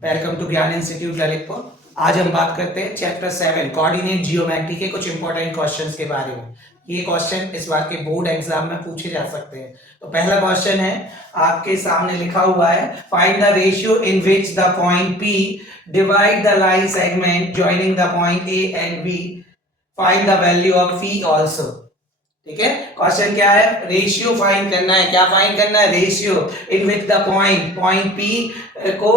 Welcome to ज्ञान institute Lalitpur. आज हम बात करते हैं चैप्टर 7 कोऑर्डिनेट जियोमेट्री के कुछ इंपॉर्टेंट क्वेश्चंस के बारे में। ये क्वेश्चन इस बार के बोर्ड एग्जाम में पूछे जा सकते हैं। तो पहला क्वेश्चन है, आपके सामने लिखा हुआ है, find the ratio in which the point P divide the line segment joining the point A and B, find the value of P also. ठीक है, क्वेश्चन क्या है, रेशियो फाइंड करना है। क्या फाइंड करना है? Ratio in which the point P को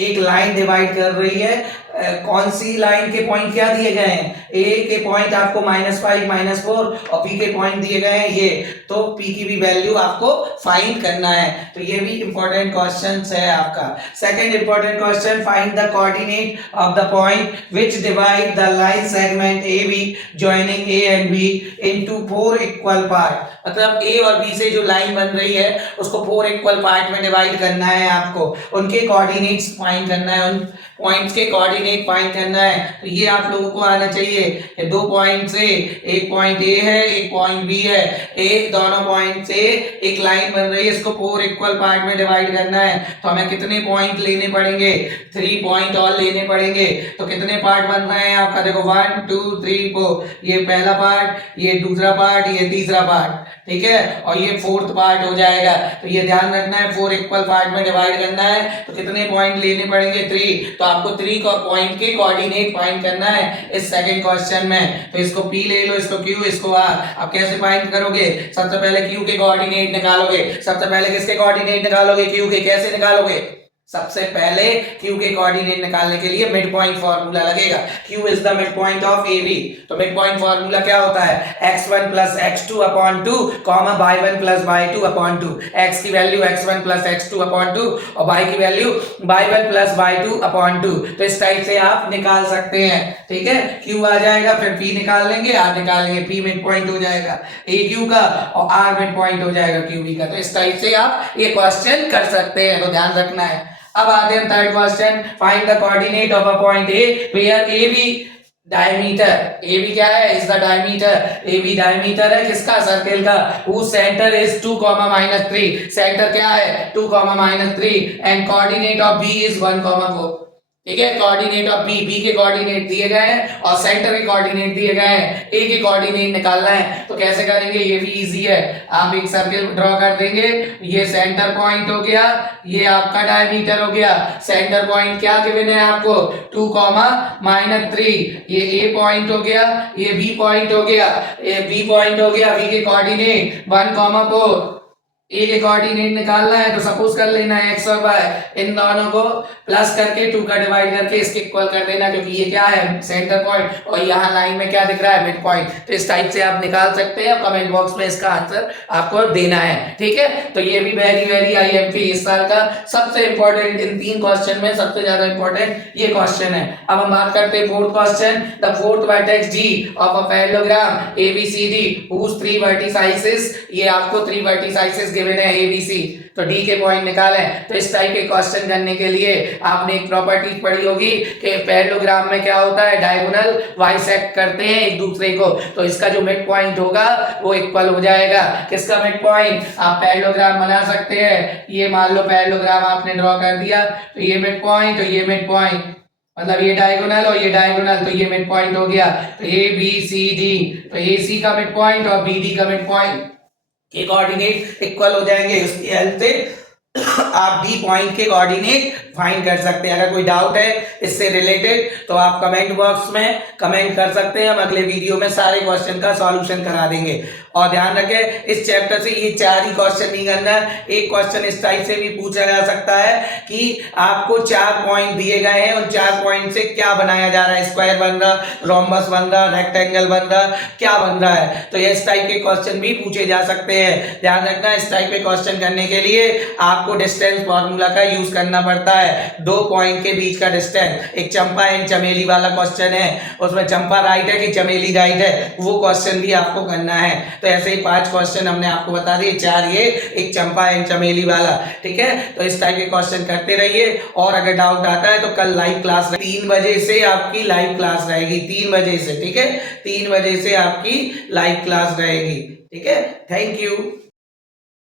एक लाइन डिवाइड कर रही है। कौन सी लाइन के पॉइंट क्या दिए गए हैं? ए के पॉइंट आपको -5 -4 और पी के पॉइंट दिए गए हैं ये। तो पी की भी वैल्यू आपको फाइंड करना है। तो ये भी इंपॉर्टेंट क्वेश्चन है आपका। Second important question, find the coordinate of the point which divide the line segment A B joining A and B into 4 equal part. मतलब ए और बी से जो लाइन बन रही है उसको 4 इक्वल पार्ट में डिवाइड करना है आपको। उनके कोऑर्डिनेट्स फाइंड करना है, उन पॉइंट्स के कोऑर्डिनेट फाइंड करना है। तो ये आप लोगों को आना चाहिए कि दो पॉइंट से, एक पॉइंट ए है एक पॉइंट बी है, एक दोनों पॉइंट से एक लाइन बन रही है, इसको 4 इक्वल पार्ट में डिवाइड करना है। तो हमें कितने पॉइंट लेने पड़ेंगे? 3 पॉइंट और लेने पड़ेंगे। तो कितने पार्ट बन रहे हैं आपका? देखो 1 2 3 4, ये पहला पार्ट, ये दूसरा पार्ट, ये तीसरा पार्ट, ठीक है, और ये फोर्थ पार्ट हो जाएगा। तो ये ध्यान रखना है, 4 इक्वल पार्ट में डिवाइड करना है। तो कितने पॉइंट लेने पड़ेंगे? 3। तो आपको 3 पॉइंट के कोऑर्डिनेट फाइंड करना है इस सेकंड क्वेश्चन में। तो इसको P ले लो, इसको Q, इसको R। अब कैसे फाइंड करोगे? सबसे पहले Q के कोऑर्डिनेट निकालोगे। सबसे पहले किसके कोऑर्डिनेट निकालोगे? Q के। कैसे निकालोगे? सबसे पहले Q के कोऑर्डिनेट निकालने के लिए मिड पॉइंट फार्मूला लगेगा। Q is the mid point of AB। तो मिड पॉइंट फार्मूला क्या होता है? x1 plus x2 upon 2 comma y1 plus y2 upon 2। x की value x1 plus x2 upon 2 और y की value y1 plus y2 upon 2। तो इस type से आप निकाल सकते हैं। ठीक है, Q आ जाएगा, फिर P निकाल लेंगे, R निकाल लेंगे। P मिड पॉइंट हो जाएगा AQ का और R मिड पॉइंट हो जाएगा QB का। तो इस टाइप से आप ये क्वेश्चन कर सकते हैं, तो ध्यान रखना है। अब आते हैं third question, find the coordinate of a point A where AB diameter. AB क्या है? Is the diameter. AB diameter है किसका? सर्किल का। whose centre is 2, -3। सेंटर क्या है? 2, -3 and coordinate of B is 1, 4। ठीक है, कोऑर्डिनेट ऑफ बी के कोऑर्डिनेट दिए गए हैं और सेंटर के कोऑर्डिनेट दिए गए हैं। ए के कोऑर्डिनेट निकालना है। तो कैसे करेंगे? ये भी इजी है। आप एक सर्किल ड्रॉ कर देंगे, ये सेंटर पॉइंट हो गया, ये आपका डायमीटर हो गया। सेंटर पॉइंट क्या गिवन है आपको? 2, -3। ये ए पॉइंट हो गया, ये बी पॉइंट हो गया, ये बी पॉइंट हो गया। बी के कोऑर्डिनेट 1, 4। ए के कोऑर्डिनेट निकालना है तो सपोज कर लेना है x और y, इन दोनों को प्लस करके 2 का डिवाइड करके इसके इक्वल कर देना, क्योंकि ये क्या है? सेंटर पॉइंट, और यहाँ लाइन में क्या दिख रहा है? Mid point. तो इस टाइप से आप निकाल सकते हैं। कमेंट बॉक्स में इसका आंसर आपको देना है। ठीक है, तो ये भी वेरी IMP इस साल का सबसे इंपॉर्टेंट, इन 3 क्वेश्चन में सबसे ज्यादा इंपॉर्टेंट ये क्वेश्चन है। अब हम बात करते हैं fourth question, the fourth vertex G of a parallelogram ABCD whose 3 vertices, ये आपको 3 vertices गिवन है ABC। तो D के पॉइंट निकालें। तो इस टाइप के क्वेश्चन करने के लिए आपने एक प्रॉपर्टी पढ़ी होगी कि पैरेललोग्राम में क्या होता है? डायगोनल बाइसेक्ट करते हैं एक दूसरे को। तो इसका जो मिड पॉइंट होगा वो इक्वल हो जाएगा। किसका मिड पॉइंट? आप पैरेललोग्राम बना सकते हैं। ये मान लो पैरेललोग्राम आपने ड्रॉ कर दिया, तो ये मिड पॉइंट और ये मिड पॉइंट, मतलब ये डायगोनल और ये डायगोनल, तो ये मिड पॉइंट हो गया। तो ABCD, तो AC का मिड पॉइंट और BD का मिड पॉइंट के कोऑर्डिनेट इक्वल हो जाएंगे। उसकी हेल्प से आप डी पॉइंट के कोऑर्डिनेट फाइंड कर सकते हैं। अगर कोई डाउट है इससे रिलेटेड तो आप कमेंट बॉक्स में कमेंट कर सकते हैं। हम अगले वीडियो में सारे क्वेश्चन का सॉल्यूशन करा देंगे। और ध्यान रखें, इस चैप्टर से ये 4 ही क्वेश्चन नहीं करना। एक क्वेश्चन इस टाइप से भी पूछा जा सकता है कि आपको 4 पॉइंट दिए गए हैं, उन 4 पॉइंट से क्या बनाया जा रहा है? स्क्वायर बन रहा, रोम्बस बन रहा, रेक्टेंगल बन रहा, क्या बन रहा है? तो ये इस टाइप के क्वेश्चन भी पूछे जा सकते हैं। ध्यान रखना, इस टाइप के क्वेश्चन करने के लिए आपको डिस्टेंस फॉर्मूला का यूज करना पड़ता है। 2 पॉइंट के बीच का डिस्टेंस। एक चंपा एंड चमेली वाला क्वेश्चन है, उसमें चंपा राइट है कि चमेली राइट है, वो क्वेश्चन भी आपको करना है। तो ऐसे ही 5 क्वेश्चन हमने आपको बता दिए, 4 ये, एक चंपा एंड चमेली वाला। ठीक है, तो इस टाइप के क्वेश्चन करते रहिए। और अगर डाउट आता है तो कल लाइव क्लास 3 बजे से आपकी लाइव क्लास रहेगी। 3 बजे से, ठीक है, 3 बजे से आपकी लाइव क्लास रहेगी। ठीक है, थैंक यू।